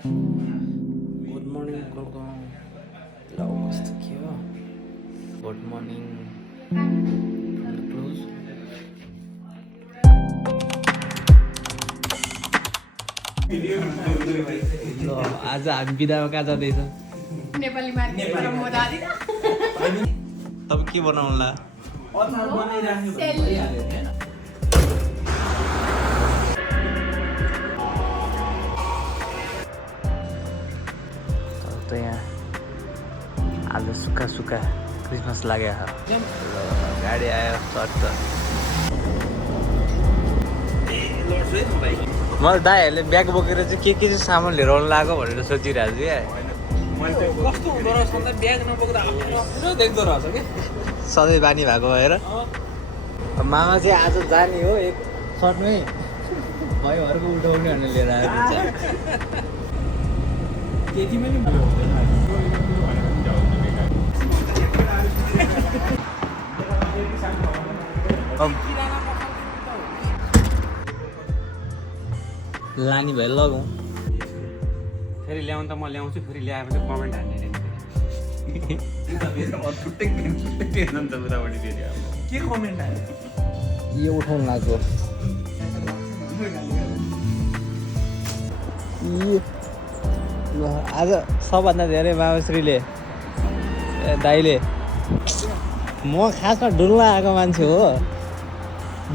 Good morning Gurgaon ल कस्तो के हो good morning from the close ल आज हामी बिदामा कहाँ जाँदैछ नेपाली मार्केट पर म दादी तपाईँ के बनाउनुला त यहाँ आज सुक्खा सुक्खा क्रिसमस लाग्यो गाडी आयो चर्च मैले दाइहरूले ब्याग बोकेर चाहिँ के चाहिँ सामान लिएर आउनु लाग्यो भनेर सोचिरहेको छु क्या कस्तो हुँदो रहेछ भन्दा ब्याग नबोक्दा अप्ठ्यारो देख्दो रहेछ कि सधैँ बानी भएको भएर मामा चाहिँ आज जाने हो एक सर्टमै भयोहरूको उठाउने भनेर लिएर आएको त्यतिमै नि लानी भए लगाउँ फेरि ल्याउनु त म ल्याउँछु फेरि ल्याएपछि कमेन्ट हाल्ने के कमेन्ट हाल्ने यो उठाउनु लाग्यो आज सबभन्दा धेरै मामाश्रीले दाइले म खासमा डुल्न आएको मान्छे हो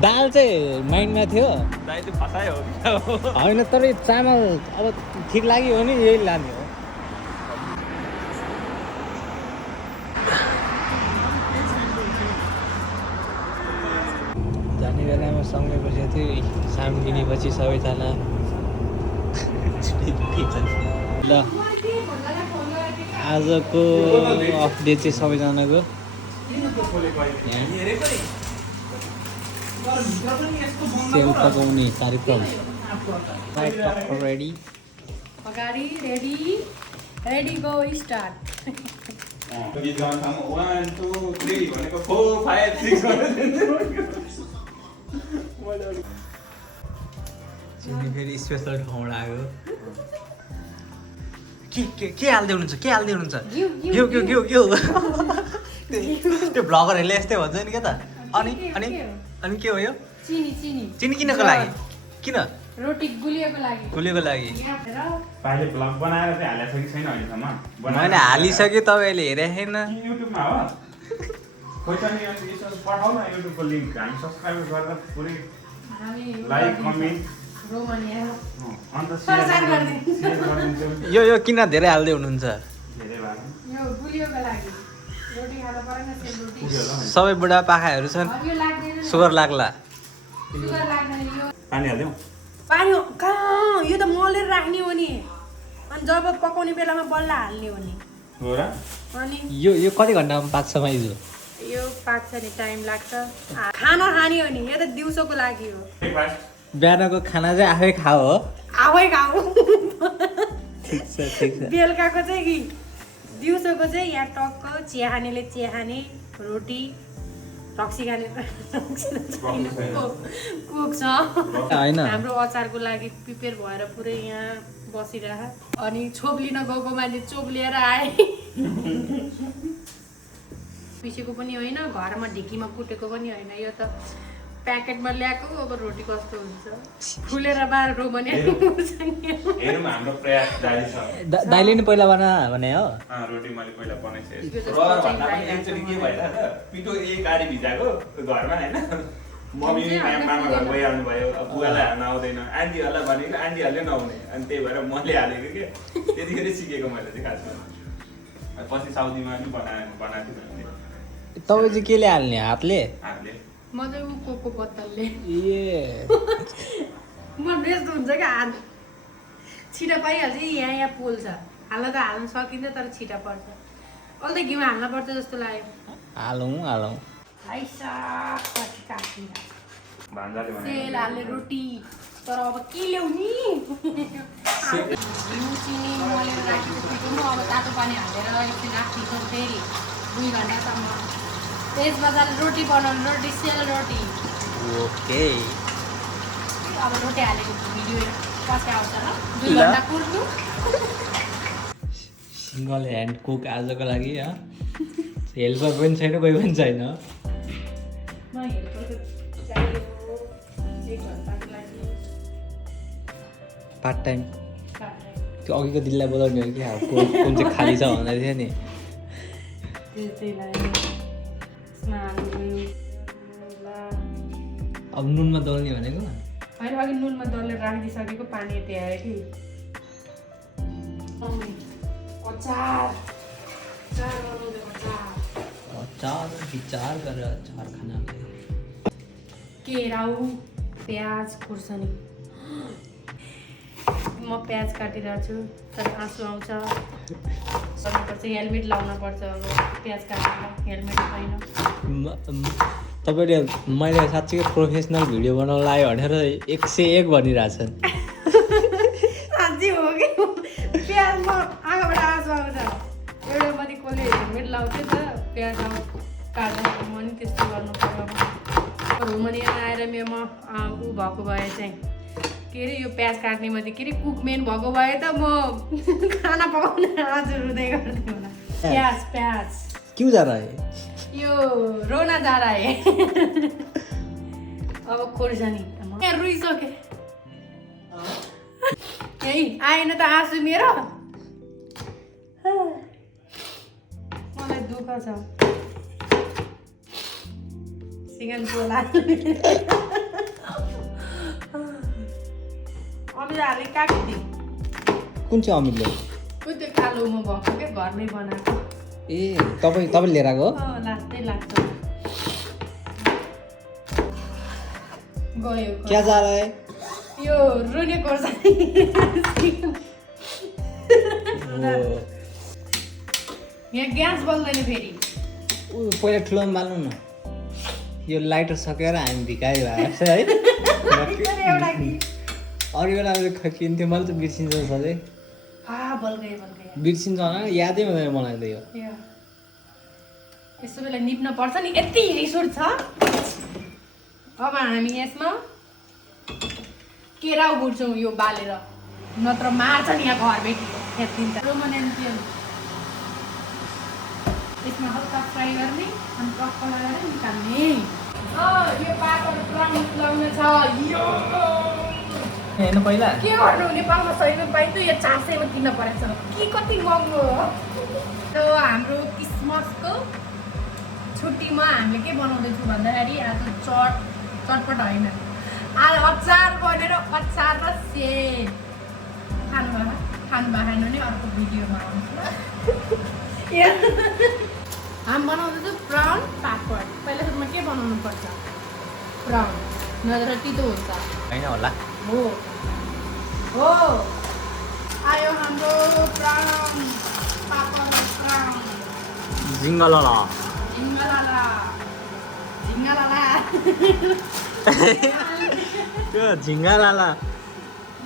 दाल चाहिँ माइन्डमा थियो दाइ चाहिँ फसायो होइन तर चामल अब ठिक लाग्यो भने यही लाने हो जाने बेलामा सँगै बसेको थियो साम किनेपछि सबैजना ल आजको अफ डे चाहिँ सबैजनाको सेल पकाउने कार्यक्रम रेडी अगाडि रेडी रेडी गो स्टार्ट गीत गाउन 1 2 3 भनेको 4 5 6 चिनी फेरि स्पेसल ठाउँबाट आयो के हाल्दै हुनुहुन्छ के हाल्दै हुनुहुन्छ के त्यो भ्लगरहरूले यस्तै भन्छ नि क्या त अनि अनि अनि के हो यो चिनी चिनी चिनी किनको लागि किन रोटी गुलियोको लागि गुलियोको लागि पाइले ब्लग बनाएर चाहिँ हालेको छ कि छैन अहिलेसम्म मैले हालिसकेँ तपाईँले हेरेको छैन युट्युबमा हो खोइ त नि यसो पठाउ न युट्युबको लिङ्क हामी सब्स्क्राइब गरेर पुरै लाइक कमेन्ट रोमानिया अन्त प्रचार गरिदिनु। सेयर गरिदिन्छौँ यो किन धेरै हाल्दै हुनुहुन्छ धेरै भएर यो गुलियोको लागि रोटी खानु परेन सेलरोटी सबै बुढापाकाहरू छन् यो लाग्दैन सुगर लाग्ला सुगर लाग्दैन यो पानी हालिदिउँ पानी कहाँ यो त मलेर राख्ने हो नि अनि जब पकाउने बेलामा बल्ल हाल्ने हो नि हो र अनि यो कति घन्टामा पाक्छ माइजू यो पाक्छ नि टाइम लाग्छ खाना खाने हो नि यो त दिउँसोको लागि हो ब्रेकफास्ट बिहानको खाना चाहिँ आफै खाऊ हो आफै खाऊ ठिक छ ठिक छ बेलुकाको चाहिँ कि दिउँसोको चाहिँ यहाँ टक्क चिया खानेले चिया खाने रोटी रक्सी खाने कुक छ होइन हाम्रो अचारको लागि प्रिपेयर भएर पुरै यहाँ बसिरह अनि छोप लिन गएको मान्छे चोप लिएर आए पिसेको पनि होइन घरमा ढिकीमा कुटेको पनि होइन यो त प्याकेटमा ल्याएको अब रोटी कस्तो हुन्छ फुलेर बार रोमने हेरौँ हाम्रो प्रयास जारी छ दाइले नि पहिला बना भने हो रोटी मैले पहिला बनाइसकेँ र भन्दा पनि एक्चुअली के भइरहेको छ पिठो एक गाडी भिजाएको घरमा होइन मम्मी मामा घर गइहाल्नु भयो बुवालाई हाल्न आउँदैन आन्टीहरूलाई भनेको आन्टीहरूले नहुने अनि त्यही भएर मैले हालेको के त्यतिखेर सिकेको मैले चाहिँ खासमा पछि साउदीमा पनि बनाएको थिएँ तपाईँ चाहिँ केले हाल्ने हातले हातले म चाहिँ कोको पत्तलले ए म बेस्ट हुन्छ क्या हात छिटा पाइहाल्छ यहाँ पोल्छ हाल्न त हाल्न सकिन्छ तर छिटा पर्छ अहिले त घिउ हाल्न पर्छ जस्तो लाग्यो हालौँ भान्जाले तेल हाल्ने रोटी तर अब के ल्याउने घिउ चिनी मोलेर राखेको पिठो अब तातो पानी हालेर एकछिन राखिदिन्छौँ फेरि 2 घन्टासम्म त्यसमा रोटी बनाउनु रोटी सेल रोटी ओके अब रोटी हालेको भिडियो पछि आउँछ ल ल। 2 घण्टा कुर्नु सिङ्गल ह्यान्ड कुक आजको लागि हेल्पर पनि छैन कोही पनि छैन म हेल्परको चाहियो 1 घण्टाको लागि पार्ट टाइम काट्दै। त्यो अघिको दिदीलाई बोलाउने हो कि अब कुन चाहिँ खाली छ भन्दै थियो नि त्यही लागि यसमा हाल्नु गयो ल अब नुनमा दल्ने भनेको होइन अघि नुनमा दलेर राखिदिइसकेको पानी यति आयो कि अचार अचार बनाउँदै अचार अचार विचार गरेर अचार खानालाई केराउ प्याज खुर्सानी म प्याज काटिरहेको छु तर आँसु आउँछ सर्नुपर्छ हेलमेट लाउन पर्छ अब प्याज काट्दा हेलमेट छैन तपाईँले मैले साँच्चै प्रोफेसनल भिडियो बनाउन लाग्यो भनेर 101 भनिरहेछन् साँच्चै हो कि प्याजमा आगोबाट आँसु आउँछ एउटा माथि कसले हेलमेट लाउँथ्यो त प्याज काट्दा म नि त्यस्तो गर्नु पर्यो अब हुमनी आएर मेरोमा ऊ भएको भए चाहिँ के अरे यो प्याज काट्ने माथि के अरे कुकमेन भएको भए त म खाना पकाउन हजुर हुँदै गर्थेँ होला प्याज प्याज क्यों जा रहा है यो रोना जा रहा है अब खोर्सानी यहाँ रुइसके यही आएन त आँसु मेरो मलाई दुःख छ सिगन पोला अमिलो हाले काटिदिउँ कुन चाहिँ अमिलो ऊ त्यो कालो म भएको क्या घरमै बनाएको ए तपाईँ लिएर आएको हो लाग्दै लाग्छ गयो क्या जा रहा है यो रुने खोर्सानी यहाँ ग्यास बल्दैन फेरि ऊ पहिला ठुलोमा बाल्नु न यो लाइटर सकेर हामी भिकाइ भएको छ है एउटा कि अरू बेला किन्थ्यो मैले त बिर्सिन्छ सधैँ बल्गयो बिर्सिन्छ होला यादै हुँदैन मलाई त यो यस्तो बेला निप्न पर्छ नि यति रिस उठ्छ अब हामी यसमा केराउ भुट्छौँ यो बालेर नत्र मार्छ नि यहाँ घरमै फ्याँकिन्छ रोमनेन्टियन यसमा हल्का फ्राई गर्ने अनि टक्क लगाएर निकाल्ने यो पातहरू पुराउनु लाउने छ यो हेर्नु पहिला के गर्नु नेपालमा 100 रुपियाँ पाइन्छ यो 400 मा किन्न परेछ के कति महँगो हो त हाम्रो क्रिसमसको छुट्टीमा हामीले के बनाउँदैछु भन्दाखेरि आज चटपट होइन आज अचार बनेर अचार र सेब खानु भएन भने अर्को भिडियोमा आउँछ हामी बनाउँदैछु ब्राउन पापड पहिला सुरुमा के बनाउनु पर्छ ब्राउन नत्र तितो हुन्छ होइन होला हो आयो हाम्रो ब्राउन पापड ब्राउन जिङ्गलला झिङ्गालाला त्यो झिङ्गालाला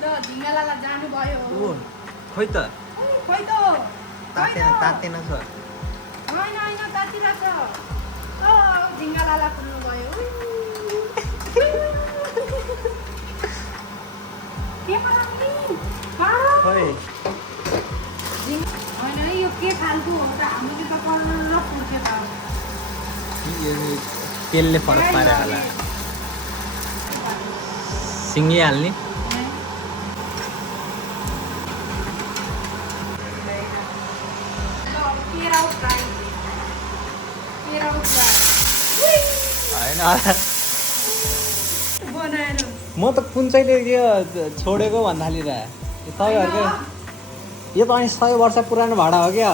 ल झिङ्गालाला जानुभयो ओ खोइ त तातेन छ होइन तातिरहेछ झिङ्गालाला खुल्नुभयो के बनाउने खोइ होइन यो के खालको हो त हामीले त कलर फुल्के त तेलले फरक पारे होला सिङ्गी हाल्ने होइन म त कुन चाहिँले यो छोडेको भन्दा हालिरहे तपाईँहरूको यो त अनि 100 वर्ष पुरानो भाडा हो क्या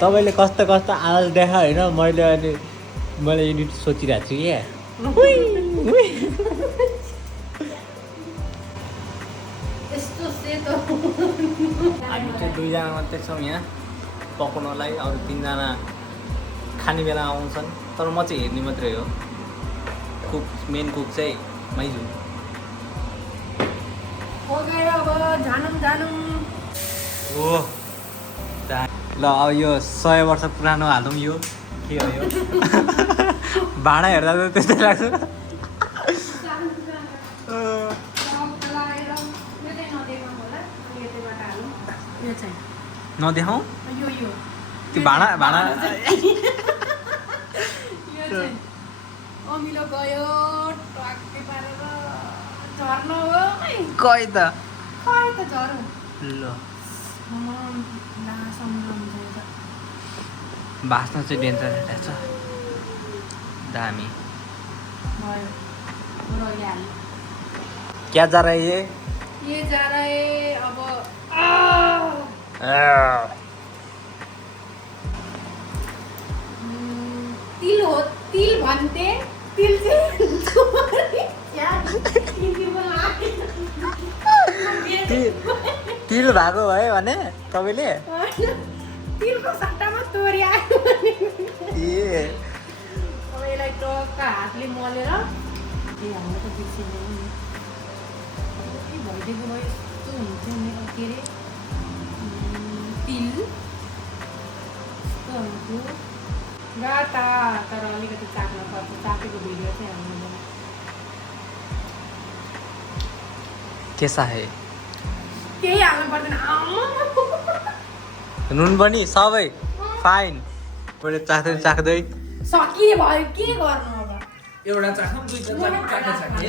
तपाईँले कस्तो कस्तो आवाज देखा होइन मैले युनिट सोचिरहेको छु क्या हामी चाहिँ 2 जना मात्रै छौँ यहाँ पकाउनलाई अरू 3 जना खाने बेला आउँछन् तर म चाहिँ हेर्ने मात्रै हो मेन कुक चाहिँ माइजु अब ल अब यो 100 वर्ष पुरानो हालौँ यो के हो यो भाँडा हेर्दा त त्यस्तै लाग्छ नदेखाउँ त्यो भाँडा अमिलो गयो ट्वाक्कै पारेर झर्न हो खै त खै त झरौँ ल समुद्र हुन्छ बाँच्न चाहिँ डेन्जर रहेछ दामी भयो पुरो अहिले हाल्नु क्या जा रहा है ये जा रहा है अब तिल हो तिल भन्थे तिल चाहिँ तिल भएको भयो भने तपाईँले तिलको सट्टामा तोरी आयो भने ए अब यसलाई टक्क हातले मलेर ए हाम्रो त बिर्सिँदैन नि भइदिएको भयो यस्तो हुन्थ्यो नि के अरे तिल यस्तो हुन्थ्यो गाटा तर अलिकति चाख्न पर्छ चाखेको भिडियो चाहिँ हाम्रो कैसा है केही हाल्नु पर्दैन नुन पनि सबै फाइन पहिले चाख्दै सकिए भयो के गर्नु अब एउटा चाख्नु दुईटा चाख्ने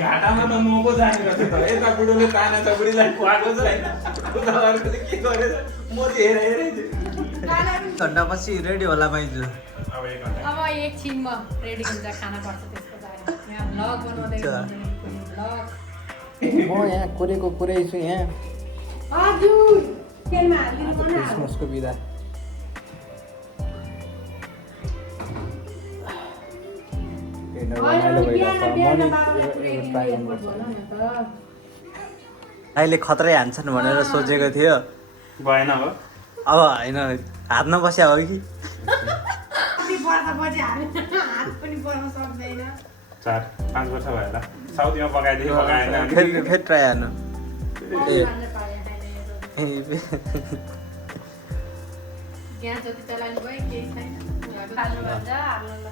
घाटामा त मको जाने रहेछ त यता बुढोले ताना छ बुढीलाई खुवाएको छ होइन उता अर्कोले के गरेछ म चाहिँ हेरेँ घन्टापछि रेडी होला माइजू अब 1 घन्टा अब एकछिनमा रेडी हुन्छ खाना पर्छ त्यसको लागि यहाँ भ्लग बनाउँदै भ्लग म यहाँ कोरेको पुरै छु यहाँ हजुर तेलमा हालिदिनु आज पर्छ क्रिसमसको बिदा अहिले खतरै हान्छन् भनेर सोचेको थियो भएन हो अब होइन हात नबस्या हो कि हात पनि पर्न सक्दैन 4-5 वर्ष भयो होला साउथीमा पकाइदियो पकाएन फेरि ट्राई हान्नु ग्यास जति चलाउनु भयो केही छैन हाल्नु भन्छ हाल्नु ल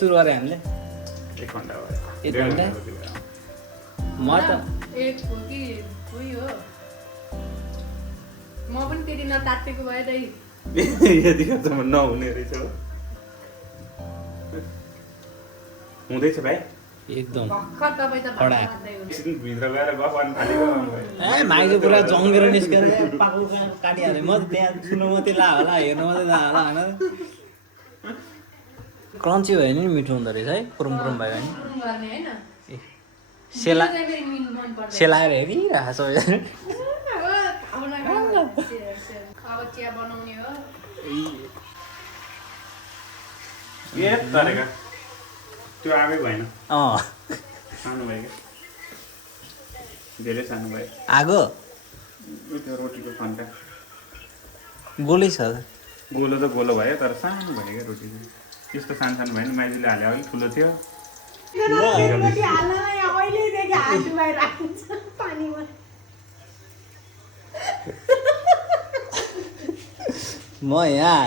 सुरु गरेँ हामीले 1 घन्टा भयो 1 घन्टा म त एक हो कि उही हो म पनि त्यति नतातेको भए त यतिको त नहुने रहेछ हो हुँदैछ भाइ एकदम भर्खर तपाईँ त कडा। भित्र गएर गफ गर्नु थालेको ए माइजू पुरा जङ्गेर निस्केर पाको काटिहाल्यो म त्यहाँ सुन्नु मात्रै ला होला हेर्नु मात्रै ला होला होइन क्रन्ची भयो नि मिठो हुँदो रहेछ है पुरुम पुरुम भयो भने गर्ने होइन ए, सेला त्यो चाहिँ फेरि मन पर्दैन सेलाएर हेरिरहेको छ अब चिया बनाउने हो ए तरेका त्यो आगै भएन अँ सानो भयो क्या धेरै सानो भयो आगो त्यो रोटीको खन्टा गोलै छ गोलो त गोलो भयो तर सानो भयो क्या रोटी त्यस्तो सानो सानो भयो नि माइजूले हाल्यो अलिक ठुलो थियो म यहाँ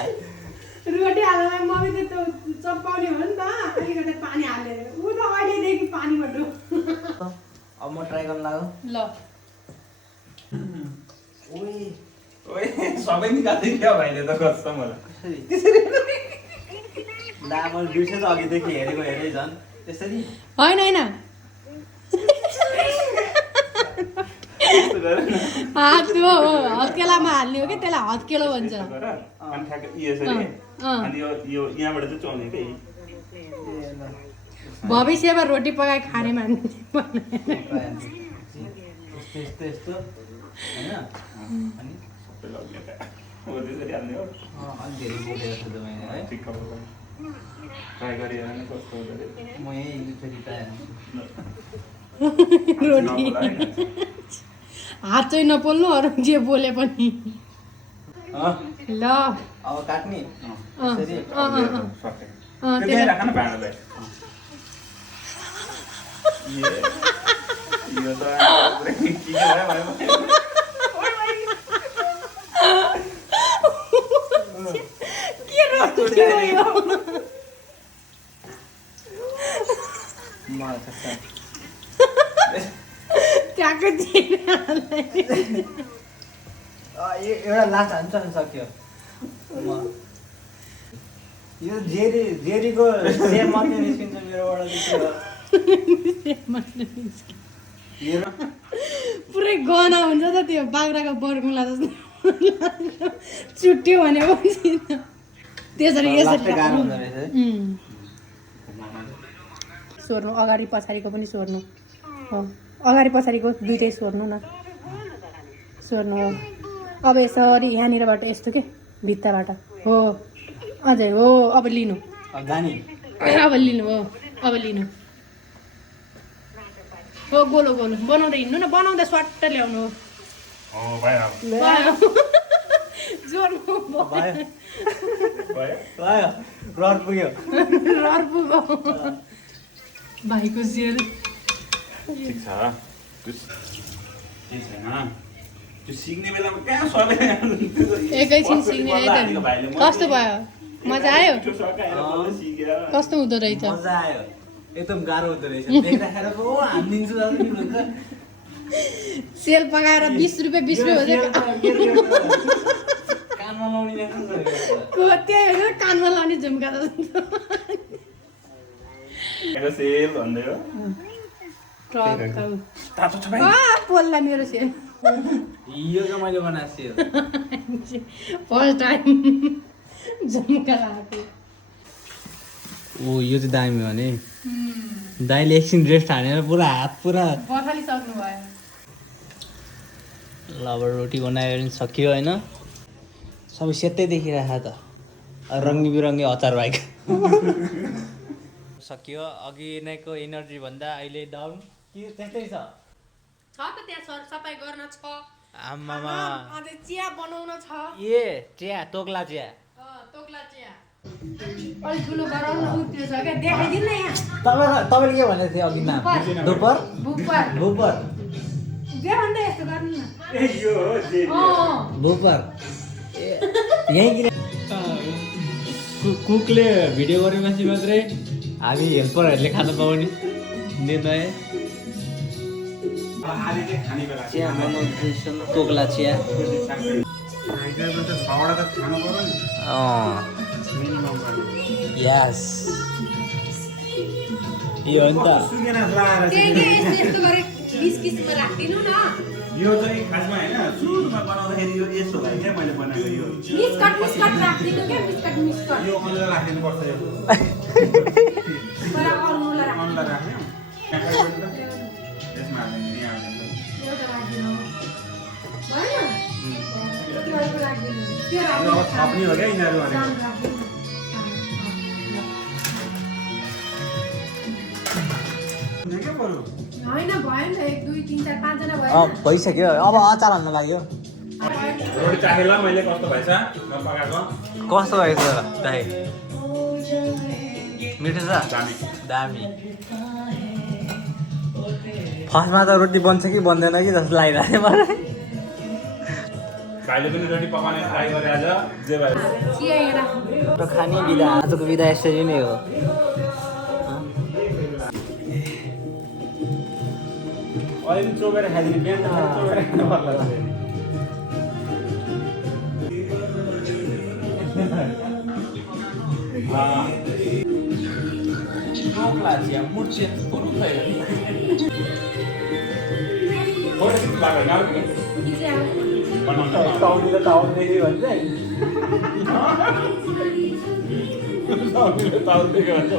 रोटी हाल्नलाई मम्मी त त्यो चप्पाउने हो नि त अलिकति पानी हालेर ऊ त अहिलेदेखि पानीबाट अब म ट्राई गर्न लाग्यो ल ओइ ओए सबै निकाल्दै क्या भाइले त कस्तो मलाई ला मैले बिर्सेँ त अघिदेखि हेरेको हेरेँ झन् त्यसरी होइन होइन त्यो हत्केलामा हाल्ने हो कि त्यसलाई हत्केलो भन्छ अनि ठ्याक्क यसरी अनि यो यहाँबाट चाहिँ चल्ने के भविष्यमा रोटी पकाइ खाने मान्छे यस्तो यस्तो होइन अनि सबै लग्ने त हो त्यसरी हाल्ने हो अलि धेरै बोकेको छ तपाईँले है ठिक्क भयो ट्राई गरिहेर नि कस्तो हुँदो रहेछ म यही फेरि ट्राई रोटी हात चाहिँ नपोल्नु अरू जे बोले पनि ल अब काट्ने यसरी सके त्यही राख न भाँडालाई यो त के भयो भने के रोक्यो यो ट्याक्कै एउटा लास्ट हान्छ सक्यो यो जेरीको सेम मात्रै निस्किन्छ मेरोबाट पुरै गहना हुन्छ त त्यो बाख्राको बर्कुला जस्तो चुट्यो भनेपछि त्यसरी यसरी गाह्रो हुँदो रहेछ सोर्नु अगाडि पछाडिको पनि सोर्नु हो अगाडि पछाडिको दुइटै सोर्नु न सोर्नु हो अब यसरी यहाँनिरबाट यस्तो के भित्ताबाट हो अझै हो अब लिनु अब लिनु हो अब लिनु हो गोलो गोलो बनाउँदै हिँड्नु न बनाउँदै स्वाट्ट ल्याउनु जोर्नु रहर पुग्यो रहर पुग्यो भाइको सेल ठिक छ त्यो सिक्ने बेलामा कहाँ सबै एकैछिन सिक्ने है त कस्तो भयो मजा आयो कस्तो हुँदो रहेछ मजा आयो एकदम गाह्रो हुँदो रहेछ देख्दाखेरि पो हानिदिन्छु सेल पकाएर 20 रुपियाँ 20 रुपियाँ कानमा लाउने त्यही हो कानमा लाउने झुम्का सेल भन्दै हो पोल्ला मेरो सेल यो चाहिँ मैले बनाएको छु फर्स्ट टाइम झुम्का लगाएको ओ यो चाहिँ दामी हो नि दाइले एकछिन ड्रेस हानेर पुरा हात पुरा बसालिसक्नु भयो ल अब रोटी बनायो भने सक्यो होइन सबै सेतै देखिरहेछ त रङ्गी बिरङ्गी अचार बाइक सक्यो अघि नैको एनर्जी भन्दा अहिले डाउन कि त्यस्तै छ त त्यहाँ सफाइ गर्न छ आमामा अझै चिया बनाउन छ ए चिया तोक्ला चिया तोक्ला चिया अलि ठुलो गराउन उत्यो छ क्या देखाइदिनु न यहाँ तपाईँले के भनेको थियो अघि नाम दोपर बुपर बुपर देखाउनु त यस्तो गर्नु न बुपर यहीँ किन कुकले भिडियो गरेपछि मात्रै हामी हेल्परहरूले खान पाउने निर्णय चिया बनाउँदैछन् तोक्ला चिया यस यो हो नि त यो चाहिँ खासमा हैन सुरुमा बनाउँदाखेरि यो यस्तो भयो क्या मैले बनाएको यो मिस्कट राख्दिनु के मिस्कट यो अनलाई राख्दिनु पर्छ यो पर अरूलाई अनलाई राख्ने त्यसमा हाल्ने यहाँ हाल्ने एउटा राख्दिनु भएन त्यो राख्दिनु त्यो अब राख्दिनु थप्ने हो क्या यिनीहरू भनेको के बरु होइन भएन 1 2 3 4 5 जना भयो भइसक्यो अब अचार हाल्न लाग्यो रोटी चाखेर मैले कस्तो भएछ म पकाएको कस्तो भएछ दाइ मिठो छ दामी दामी फर्स्टमा त रोटी बन्छ कि बन्दैन कि जस्तो लागिरहेको मलाई भाइले पनि रोटी पकाउने ट्राई गरे आज जे भयो चिया यहाँ त खाने बिदा आजको बिदा यसरी नै हो अहिले पनि चोबेर खाइदिने बिहान त चोबेर खानु पर्ला तोक्ला चिया मुर्चे पुरुखै टाउनले त आउँदैन भन्छ ताउले के भन्छ